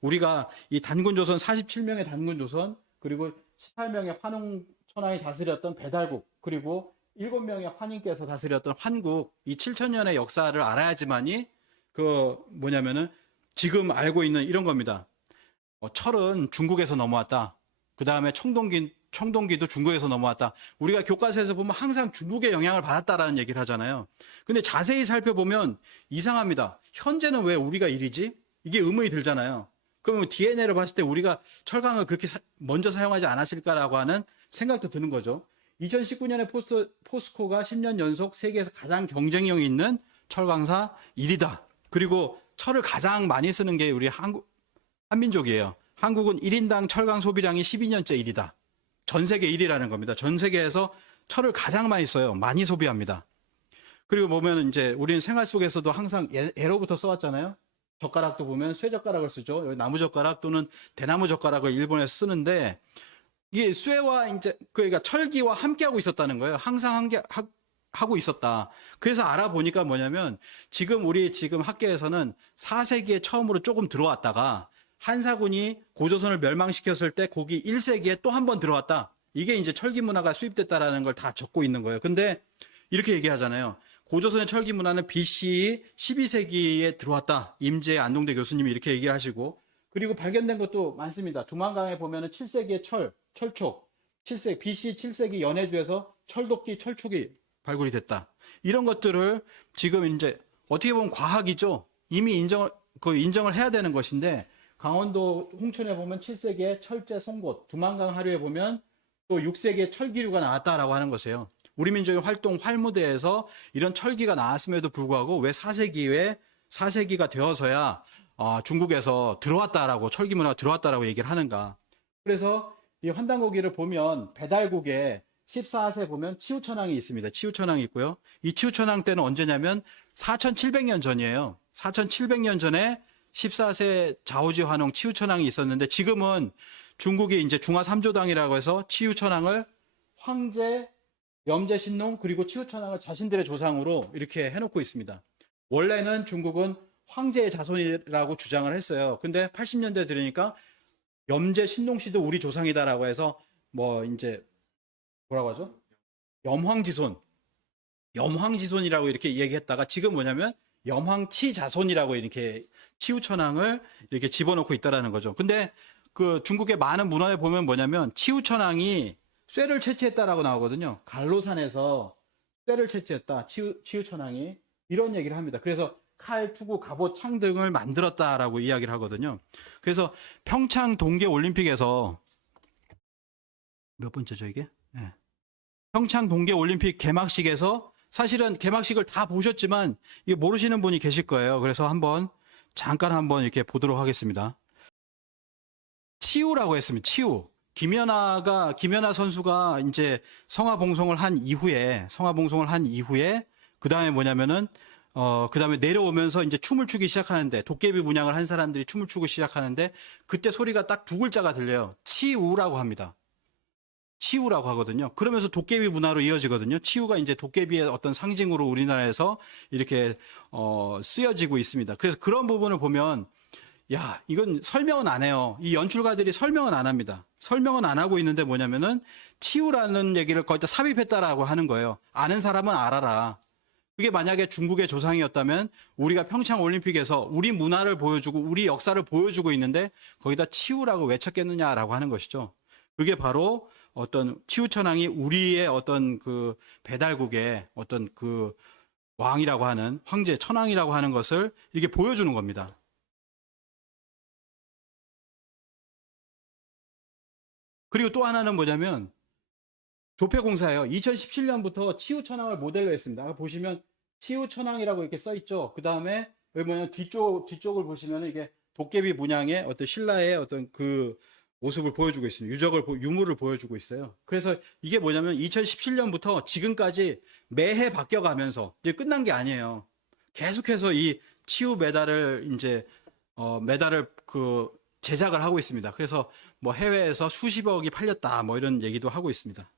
우리가 이 단군조선 47명의 단군조선 그리고 18명의 환웅천황이 다스렸던 배달국 그리고 7명의 환인께서 다스렸던 환국 이 7천년의 역사를 알아야지만이 그 뭐냐면은 지금 알고 있는 이런 겁니다. 철은 중국에서 넘어왔다. 그 다음에 청동기도 중국에서 넘어왔다. 우리가 교과서에서 보면 항상 중국의 영향을 받았다라는 얘기를 하잖아요. 근데 자세히 살펴보면 이상합니다. 현재는 왜 우리가 이리지? 이게 의문이 들잖아요. 그러면 DNA를 봤을 때 우리가 철강을 그렇게 먼저 사용하지 않았을까라고 하는 생각도 드는 거죠. 2019년에 포스코가 10년 연속 세계에서 가장 경쟁력이 있는 철강사 1위다. 그리고 철을 가장 많이 쓰는 게 우리 한민족이에요. 한국은 1인당 철강 소비량이 12년째 1위다. 전 세계 1위라는 겁니다. 전 세계에서 철을 가장 많이 써요. 많이 소비합니다. 그리고 보면 이제 우리는 생활 속에서도 항상 예로부터 써왔잖아요. 젓가락도 보면 쇠젓가락을 쓰죠. 여기 나무젓가락 또는 대나무 젓가락을 일본에서 쓰는데 이게 쇠와 이제 그러니까 철기와 함께 하고 있었다는 거예요. 항상 함께 하고 있었다. 그래서 알아보니까 뭐냐면 우리 지금 학계에서는 4세기에 처음으로 조금 들어왔다가 한사군이 고조선을 멸망시켰을 때 거기 1세기에 또 한 번 들어왔다. 이게 이제 철기 문화가 수입됐다라는 걸 다 적고 있는 거예요. 근데 이렇게 얘기하잖아요. 고조선의 철기 문화는 BC 12세기에 들어왔다. 임재 안동대 교수님이 이렇게 얘기를 하시고 그리고 발견된 것도 많습니다. 두만강에 보면은 7세기의 철촉, BC 7세기 연해주에서 철도끼, 철촉이 발굴이 됐다. 이런 것들을 지금 이제 어떻게 보면 과학이죠. 이미 인정을 해야 되는 것인데 강원도 홍천에 보면 7세기에 철제 송곳, 두만강 하류에 보면 또 6세기에 철기류가 나왔다라고 하는 것이에요. 우리 민족의 활동 활무대에서 이런 철기가 나왔음에도 불구하고 왜 4세기가 되어서야 중국에서 들어왔다라고 철기 문화가 들어왔다라고 얘기를 하는가. 그래서 이 환단고기를 보면 배달국에 14세 보면 치우천왕이 있습니다. 치우천왕이 있고요. 이 치우천왕 때는 언제냐면 4700년 전이에요. 4700년 전에 14세 자오지 환웅 치우천왕이 있었는데 지금은 중국이 이제 중화 3조당이라고 해서 치우천왕을 황제, 염제신농 그리고 치우천왕을 자신들의 조상으로 이렇게 해놓고 있습니다. 원래는 중국은 황제의 자손이라고 주장을 했어요. 근데 80년대 들으니까 염제신농 씨도 우리 조상이다라고 해서 뭐 이제 뭐라고 하죠? 염황지손이라고 이렇게 얘기했다가 지금 뭐냐면 염황치 자손이라고 이렇게 치우천왕을 이렇게 집어넣고 있다라는 거죠. 근데 그 중국의 많은 문헌에 보면 뭐냐면 치우천왕이 쇠를 채취했다라고 나오거든요. 갈로산에서 쇠를 채취했다. 치우천왕이 이런 얘기를 합니다. 그래서 칼, 투구, 갑옷, 창 등을 만들었다라고 이야기를 하거든요. 그래서 평창 동계 올림픽에서 몇 번째죠 이게? 네. 평창 동계 올림픽 개막식에서 사실은 개막식을 다 보셨지만 이게 모르시는 분이 계실 거예요. 그래서 잠깐 한번 이렇게 보도록 하겠습니다. 치우라고 했습니다. 치우. 김연아 선수가 이제 성화봉송을 한 이후에 그 다음에 뭐냐면은 그 다음에 내려오면서 이제 춤을 추기 시작하는데 도깨비 문양을 한 사람들이 춤을 추고 시작하는데 그때 소리가 딱 두 글자가 들려요. 치우라고 합니다. 치우라고 하거든요. 그러면서 도깨비 문화로 이어지거든요. 치우가 이제 도깨비의 어떤 상징으로 우리나라에서 이렇게 쓰여지고 있습니다. 그래서 그런 부분을 보면 야, 이건 설명은 안 해요. 이 연출가들이 설명은 안 합니다. 설명은 안 하고 있는데 뭐냐면은 치우라는 얘기를 거기다 삽입했다라고 하는 거예요. 아는 사람은 알아라. 그게 만약에 중국의 조상이었다면 우리가 평창 올림픽에서 우리 문화를 보여주고 우리 역사를 보여주고 있는데 거기다 치우라고 외쳤겠느냐라고 하는 것이죠. 그게 바로 어떤 치우천왕이 우리의 어떤 그 배달국의 어떤 그 왕이라고 하는 황제 천왕이라고 하는 것을 이렇게 보여주는 겁니다. 그리고 또 하나는 뭐냐면 조폐공사예요. 2017년부터 치우천왕을 모델로 했습니다. 아까 보시면 치우천왕이라고 이렇게 써 있죠. 그 다음에 여기 뭐냐면 뒤쪽을 보시면 이게 도깨비 문양의 어떤 신라의 어떤 그 모습을 보여주고 있습니다. 유물을 보여주고 있어요. 그래서 이게 뭐냐면 2017년부터 지금까지 매해 바뀌어가면서 이제 끝난 게 아니에요. 계속해서 이 치유 메달을 이제 메달을 그 제작을 하고 있습니다. 그래서 뭐 해외에서 수십억이 팔렸다 뭐 이런 얘기도 하고 있습니다.